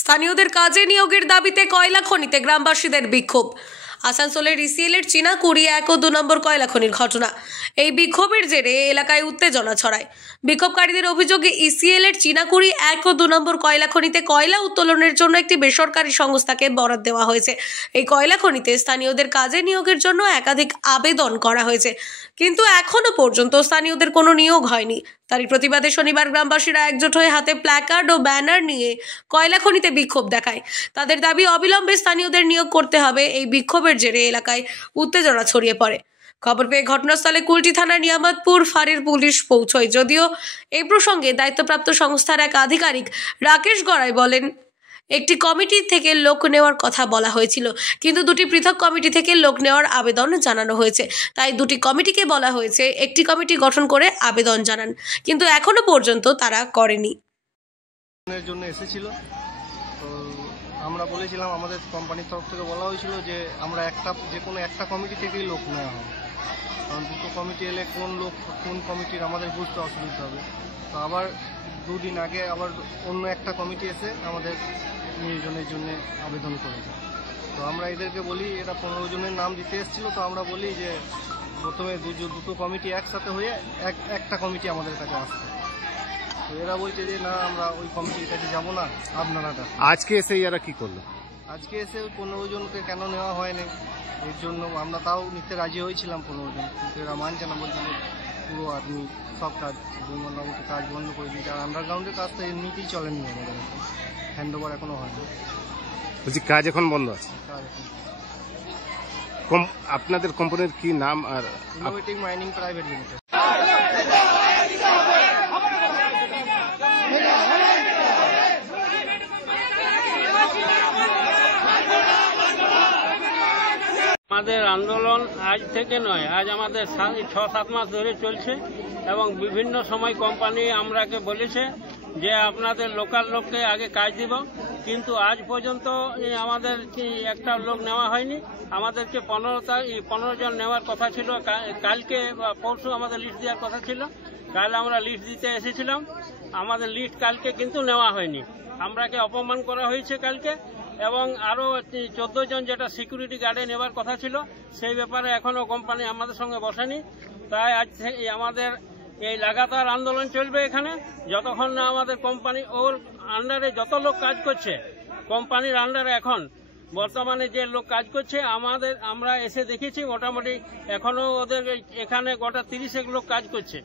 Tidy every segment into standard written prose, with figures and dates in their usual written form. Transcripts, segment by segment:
স্থানীয়দের কাজে নিয়োগের দাবিতে কয়লা খনিতে গ্রামবাসীদের বিক্ষোভ। আসানসোলের ইসিএলের চিনাকুড়ি 1 ও 2 নম্বর কয়লা খনির ঘটনা। এই বিক্ষোভের জেরে এলাকায় উত্তেজনা ছড়ায়। বিক্ষোভকারীদের অভিযোগে ইসিএলের চিনাকুড়ি 1 ও 2 নম্বর কয়লা খনিতে কয়লা উত্তোলনের জন্য একটি বেসরকারি সংস্থাকে বরাদ দেওয়া হয়েছে। এই কয়লা খনিতে স্থানীয়দের কাজে নিয়োগের জন্য একাধিক আবেদন করা হয়েছে, কিন্তু এখনো পর্যন্ত স্থানীয়দের কোনো নিয়োগ হয়নি। তারই প্রতিবাদে শনিবার গ্রামবাসীরা একজোট হয়ে হাতে প্ল্যাকার্ড ও ব্যানার নিয়ে কয়লা খনিতে বিক্ষোভ দেখায়। তাদের দাবি অবিলম্বে স্থানীয়দের নিয়োগ করতে হবে। এই বিক্ষোভের জেরে এলাকায় উত্তেজনা ছড়িয়ে পড়ে। খবর পেয়ে ঘটনাস্থলে কুলটি থানার নিয়ামতপুর ফাঁড়ির পুলিশ পৌঁছয়। যদিও এই প্রসঙ্গে দায়িত্বপ্রাপ্ত সংস্থার এক আধিকারিক রাকেশ গড়াই বলেন, একটি কমিটি থেকে লোক নেওয়ার কথা বলা হয়েছিল, কিন্তু দুটি পৃথক কমিটি থেকে লোক নেওয়ার আবেদন জানানো হয়েছে। তাই দুটি কমিটিকে বলা হয়েছে একটি কমিটি গঠন করে আবেদন জানান, কিন্তু এখনো পর্যন্ত তারা করেনি। জন্য এসেছিল, তো আমরা বলেছিলাম, আমাদের কোম্পানির তরফ থেকে বলা হয়েছিল যে আমরা যে কোনো একটা কমিটি থেকেই লোক নেওয়া হবে, কারণ দুটো কমিটি এলে কোন কমিটির আমাদের বুঝতে অসুবিধা হবে। তো আবার দুদিন আগে আবার অন্য একটা কমিটি এসে আমাদের নিয়োজনের জন্য আবেদন করেছে। তো আমরা এদেরকে বলি, এরা 15 জনের নাম দিতে এসেছিল, তো আমরা বলি যে প্রথমে দুটো কমিটি একসাথে হয়ে একটা কমিটি আমাদের কাছে আসছে। তো এরা বলছে যে না, আমরা ওই কমিটির কাছে যাবো না, আপনারা। আজকে এসে এরা কি করলো? আজকে এসে 15 জনকে কেন নেওয়া হয়নি, এর জন্য আমরা তাও নিতে রাজি হয়েছিলাম 15 জন, কিন্তু এরা মানছে না, বলছে যে পুরো আপনি সব কাজ মোটামুটি কাজ বন্ধ করে দিয়েছে। আর আন্ডারগ্রাউন্ডের কাজ তো এমনিতেই চলেনি, আমাদের হ্যান্ড ওভার এখনো হয়নি। বলছি কাজ এখন বন্ধ আছে। কাজ এখন আপনাদের কোম্পানির কি নাম? আর ইনোভেটিভ মাইনিং প্রাইভেট লিমিটেড। আমাদের আন্দোলন আজ থেকে নয়, আজ আমাদের 6-7 মাস ধরে চলছে এবং বিভিন্ন সময় কোম্পানি আমরাকে বলেছে যে আপনাদের লোকাল লোককে আগে কাজ দিব, কিন্তু আজ পর্যন্ত আমাদের একটা লোক নেওয়া হয়নি। আমাদেরকে 15 জন নেওয়ার কথা ছিল, কালকে বা পরশু আমাদের লিস্ট দেওয়ার কথা ছিল। কাল আমরা লিস্ট দিতে এসেছিলাম, আমাদের লিস্ট কালকে কিন্তু নেওয়া হয়নি। আমরাকে অপমান করা হয়েছে কালকে, এবং আরও 14 জন যেটা সিকিউরিটি গার্ডে নেওয়ার কথা ছিল, সেই ব্যাপারে এখনও কোম্পানি আমাদের সঙ্গে বসেনি। তাই আজ থেকে আমাদের এই লাগাতার আন্দোলন চলবে এখানে, যতক্ষণ না আমাদের কোম্পানি ওর আন্ডারে যত লোক কাজ করছে, কোম্পানির আন্ডারে এখন বর্তমানে যে লোক কাজ করছে, আমরা এসে দেখেছি মোটামুটি এখনও ওদের এখানে গোটা 30 লোক কাজ করছে।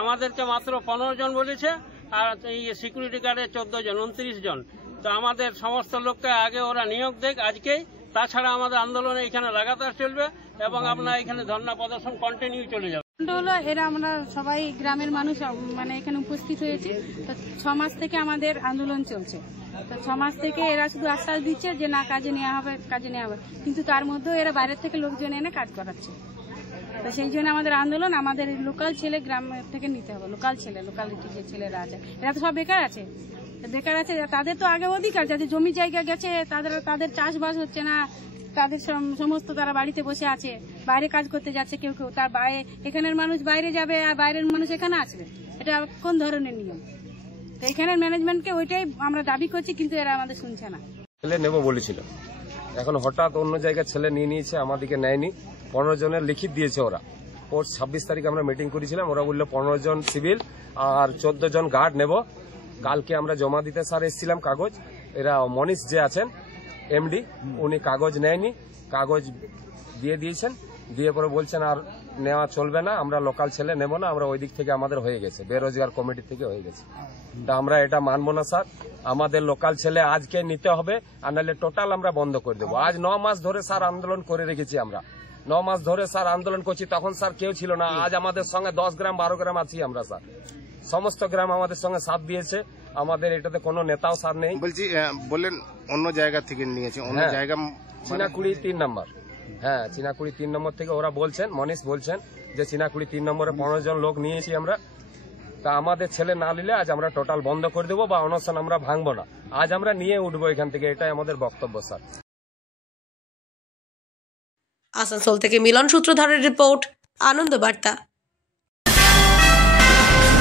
আমাদেরকে মাত্র 15 জন বলেছে, আর এই সিকিউরিটি গার্ডে 14 জন, 29 জন। তো আমাদের সমস্ত লোককে আগে ওরা নিয়োগ দেখ আজকেই, তাছাড়া আমাদের আন্দোলন এখানে লাগাতার চলবে এবং আপনার এখানে ধর্ণা প্রদর্শন কন্টিনিউ চলে যাবে। হলো এরা আমরা সবাই গ্রামের মানুষ মানে এখানে উপস্থিত হয়েছে। তো 6 মাস থেকে আমাদের আন্দোলন চলছে। তো 6 মাস থেকে এরা শুধু আশ্বাস দিচ্ছে যে না, কাজে নেওয়া হবে, কিন্তু তার মধ্যেও এরা বাইরের থেকে লোকজন এনে কাজ করাচ্ছে। তো সেই জন্য আমাদের আন্দোলন, আমাদের লোকাল ছেলে গ্রাম থেকে নিতে হবে। লোকালিটি যে ছেলেরা আছে, এরা তো সব বেকার আছে, তাদের তো আগে অধিকার, যাদের জমি জায়গা গেছে, তাদের চাষবাস হচ্ছে না, তাদের সমস্ত তারা বাড়িতে বসে আছে, বাইরে কাজ করতে যাচ্ছে কেউ, তার বাইরে এখানের মানুষ বাইরে যাবে আর বাইরের মানুষ এখানে আসবে। এটা কোন ধরনের নিয়ম? তো এখানের ম্যানেজমেন্টকে ওইটাই আমরা দাবি করছি, কিন্তু এরা আমাদের শুনছে না। ছেলে নেব বলেছিল, এখন হঠাৎ অন্য জায়গায় ছেলে নিয়ে নিয়েছে, আমাদেরকে নেয়নি। 15 জনের লিখিত দিয়েছে ওরা। 26 তারিখ আমরা মিটিং করেছিলাম, ওরা বললো 15 জন সিভিল আর 14 জন গার্ড নেব। কালকে আমরা জমা দিতে স্যার এসেছিলাম কাগজ, এরা মনীষ যে আছেন এমডি, উনি কাগজ নেয়নি, কাগজ দিয়ে দিয়েছেন, দিয়ে পরে বলছেন আর নেওয়া চলবে না, আমরা লোকাল ছেলে নেব না, আমরা ওই দিক থেকে আমাদের হয়ে গেছে, বেরোজগার কমিটি থেকে হয়ে গেছে। তা আমরা এটা মানবো না স্যার, আমাদের লোকাল ছেলে আজকে নিতে হবে, আর নাহলে টোটাল আমরা বন্ধ করে দেবো। আজ 9 মাস ধরে স্যার আন্দোলন করে রেখেছি আমরা, 9 মাস ধরে স্যার আন্দোলন করছি, তখন স্যার কেউ ছিল না। আজ আমাদের সঙ্গে 10 গ্রাম 12 গ্রাম আছি আমরা স্যার, সমস্ত গ্রাম আমাদের সঙ্গে সাথ দিয়েছে, আমাদের এটাতে কোনো নেতাও স্যার নেই। বলছি বললেন অন্য জায়গা থেকে নিয়েছে, অন্য জায়গা চিনাকুড়ি 3 নম্বর। হ্যাঁ, চিনাকুড়ি 3 নম্বর থেকে ওরা বলছেন, মনীষ বলছেন যে চিনাকুড়ি 3 নম্বরে 15 জন লোক নিয়েছি আমরা। তা আমাদের ছেলে না নিলে আজ আমরা টোটাল বন্ধ করে দেবো বা অনশন আমরা ভাঙবো না, আজ আমরা নিয়ে উঠবো এখান থেকে, এটাই আমাদের বক্তব্য স্যার। আসানসোল থেকে মিলন সূত্রধরের রিপোর্ট, আনন্দ বার্তা।